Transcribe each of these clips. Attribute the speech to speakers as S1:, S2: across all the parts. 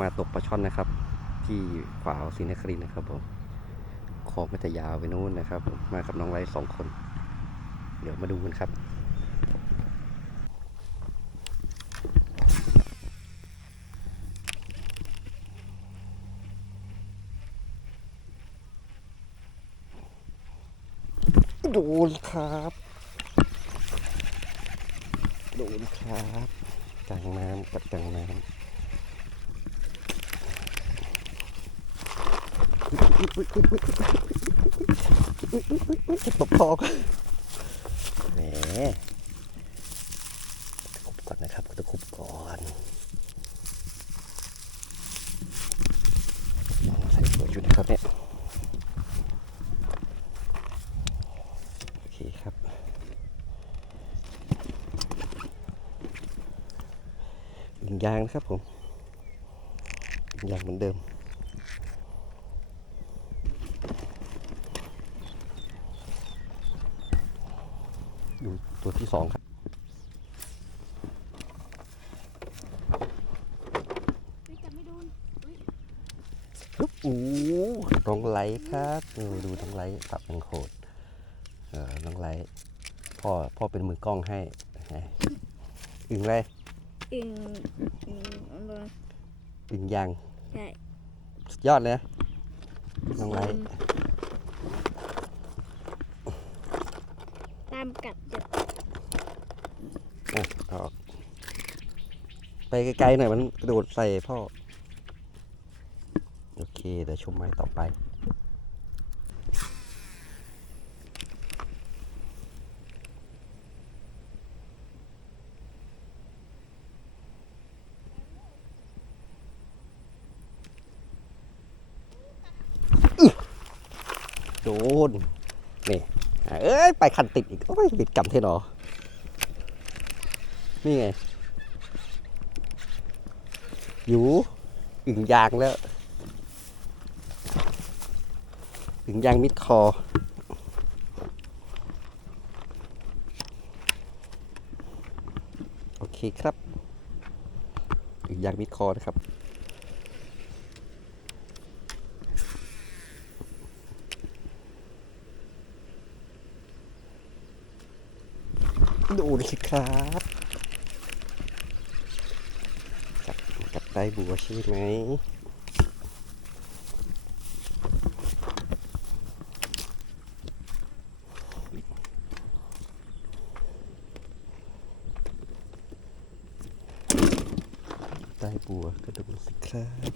S1: มาตกปลาช่อนนะครับ ที่ขวาวศรีนครินนะครับผมคลองมันจะยาวไปนู้นนะครับผมมากับน้องไร้สองคน เดี๋ยวมาดูกันครับโดนครับ โดนครับกลางน้ำกับกลางน้ำ ตบคอกแหมตะคุบก่อนนะครับตะคุบก่อนใส่ตัวชุดนะครับเนี่ยโอเคครับยิงยางนะครับผมยิงยางเหมือนเดิม ดูตัวที่ สองครับ
S2: โอ้ย
S1: ปึ๊บอู้น้องไหลครับดูดูน้องไหลปรับเป็นโคดเออน้องไหลพ่อพ่อเป็นมือกล้องให้อึ่งไร
S2: อึ่งอึ่งอะไร
S1: อึ่งยาง
S2: ใช่
S1: ยอดเลยนะน้องไหล
S2: ตามกัดจะ
S1: ออก ไปไกลๆหน่อยมันกระโดดใส่พ่อ โอเค เดี๋ยวชมไม้ต่อไป โดน นี่เอ้ย ไปคันติดอีกโอ้ยติดกำเทนหรอนี่ไง อยู่อึ่งยางแล้วอึ่งยางมิดคอ โอเคครับอึ่งยางมิดคอนะครับดูดิครับจับจับ ได้บัวใช่ไหมได้บัวก็ดูสิครับ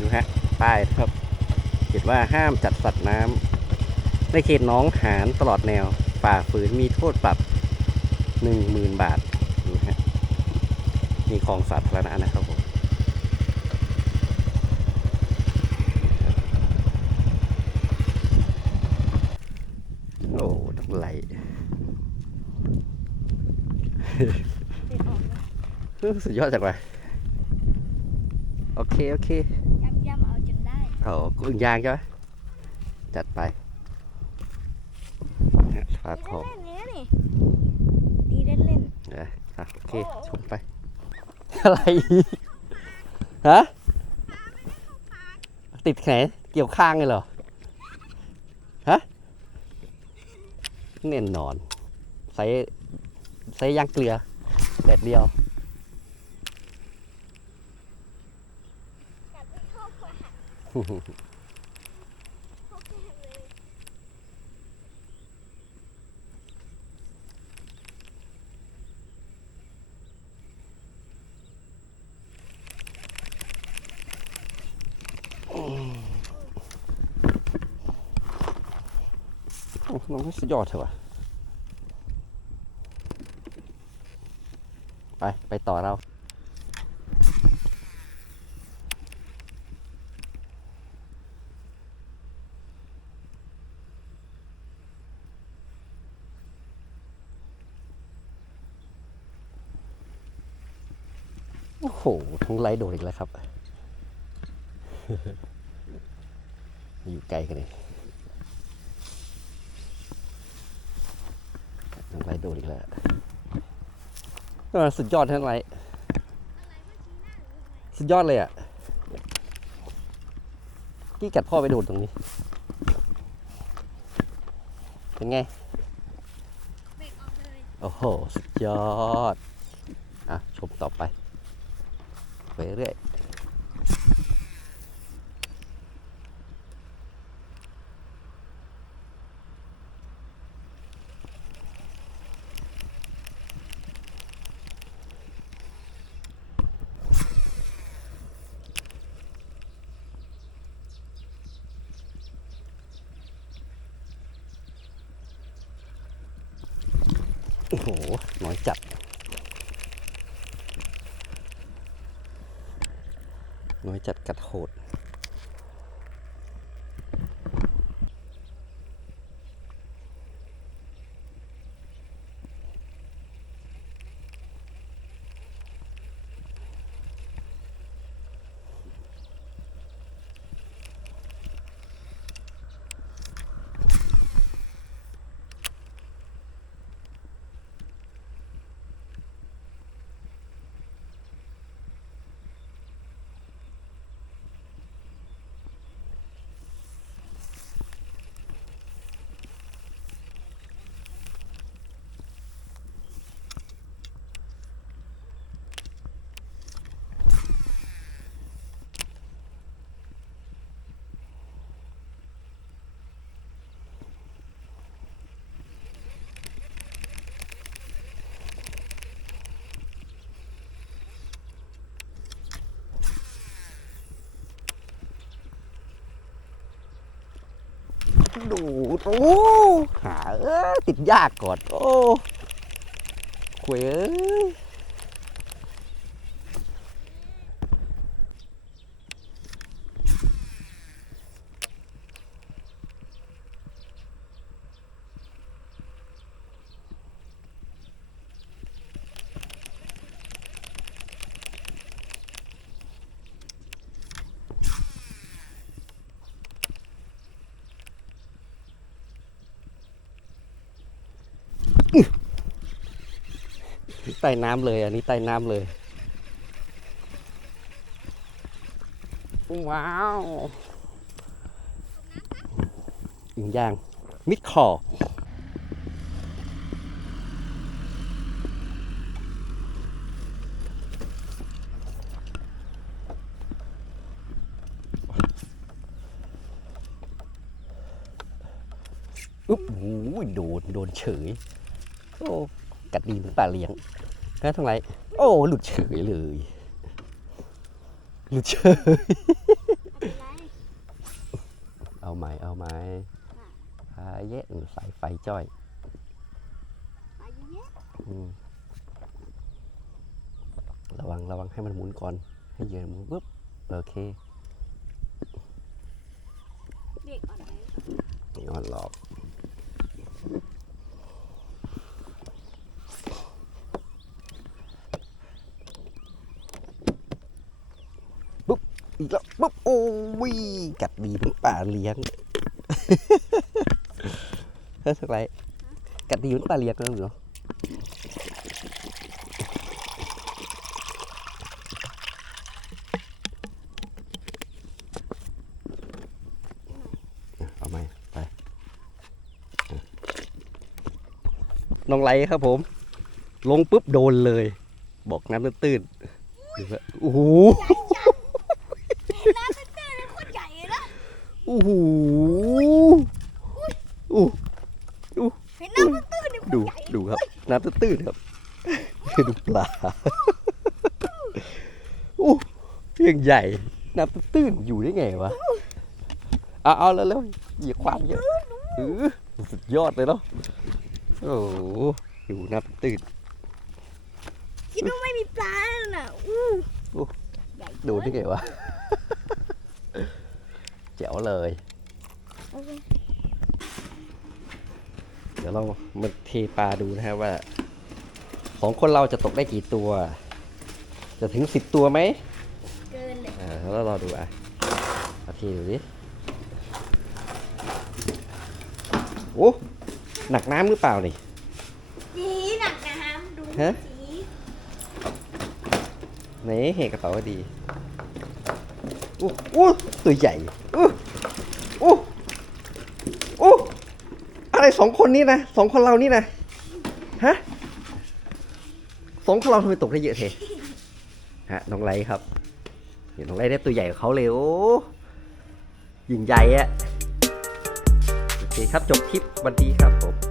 S1: ดูฮะ ป้ายครับเขียนว่าห้ามจัดสัตว์น้ำในเขตหน้องหานตลอดแนวฝ่าฝืนมีโทษปรับหนึ่งหมื่นบาทดูฮะมีของสาธารณะนะครับผมโอ้ต้องไหล
S2: เฮ
S1: สุดยอดจังเลยโอเค โอเค
S2: นได้
S1: โอ้กูอึ่งยางใช่ไหมจัดไปฝากของ
S2: เล่นๆเนี้ยนี่ดีเล่นเล่น
S1: นะอะโอเคชมไป อะไรอีกฮะติดแขนเกี่ยวข้างเลยเหรอ ฮะแน่นอน ใส่ใส่ยางเกลือแดดเดียว
S2: กัดไม่เข้าขวาเข้าแก้มเลย
S1: โอ้ น้องสุดยอดเถอะวะไป ไปต่อเรา โอ้โห ทั้งไลท์โดดอีกแล้วครับ อยู่ไกลกันเลยทั้งไลท์โดดอีกแล้วเออสุดยอดทั้งไลท์สุดยอดเลยอะกี้กัดพ่อไปโดดตรงนี้ เป็นไง
S2: เบรกออกเลย
S1: โอ้โห สุดยอด อะ ชมต่อไป ไปเรื่อยโอ้โหน้อยจัด น้อยจัดกัดโหด ดูดโอ้หาเอ้ยติดยากก่อน โอ้ขวยเอ้ย ใต้น้ำเลย อันนี้ใต้น้ำเลย ว้าวยิงย่าง มิดคออุ๊บโอ้ยโดน โดนเฉย โอ้กัดดีเหมือนป่าเลี้ยง นะทั้งไรโอ้หลุดเฉยเลย หลุดเฉย
S2: เป็นไร
S1: เอาไหมเอาไหมพาเยะสายไฟจ้อยระวังระวังให้มันหมุนก่อน ให้เหยืนหมุนปุ๊บโอเค
S2: เบรกอ่อนไหม
S1: นี่อ่อนหลอก อีกแล้วปุ๊บโอ้ยกัดดีเหมือนป่าเลี้ยงเฮ้ยสักไรกัดดีเหมือนป่าเลี้ยงแล้วเหรอเอาไหมไปน้องไลครับผม ลงปุ๊บโดนเลย บอกน้ำตื้นๆดูว่าโอ้โห
S2: น้ำตื้นๆเลยโคตรใหญ่เลยนะ
S1: โอ้โหอู้
S2: เห็นน้ำตื้นๆเนี่ยโคต
S1: ดู
S2: รใหญ่
S1: ดูครับ น้ำตื้นๆครับดูปลาโอ้ยังใหญ่ น้ำตื้นๆอยู่ได้ไงวะ เอาเอาแล้วแล้วๆอย่าความเยอะเออสุดยอดเลยเนาะโอ้โหอยู่น้ำตื้น
S2: คิดว่าไม่มีปลาแล้วน่ะอู้
S1: อู้
S2: ใหญ่
S1: ดูได้ไงวะแจ๋ว เลย
S2: โอเค
S1: เดี๋ยวเรามาเทปลาดูนะครับว่า ของคนเราจะตกได้กี่ตัว จะถึงสิบตัวไหม
S2: เกินเลย
S1: อ่าแล้วรอดูอะเอาทีดูดิโอ้หนักน้ำหรือเปล่านี่
S2: สีหนักน้ำดู
S1: ฮะ
S2: สี
S1: ไหนเห็นกระเป๋าดีอู้อู้ตัวใหญ่อู้ อู้อู้อะไรสองคนนี้นะสองคนเรานี่นะฮะสองคนเราทำไมตกได้เยอะเทฮะน้องไลท์ครับเห็นน้องไลท์ได้ตัวใหญ่กว่าเขาเลยโอ้ยิงใหญ่อะโอเคครับจบคลิปวันดีครับผม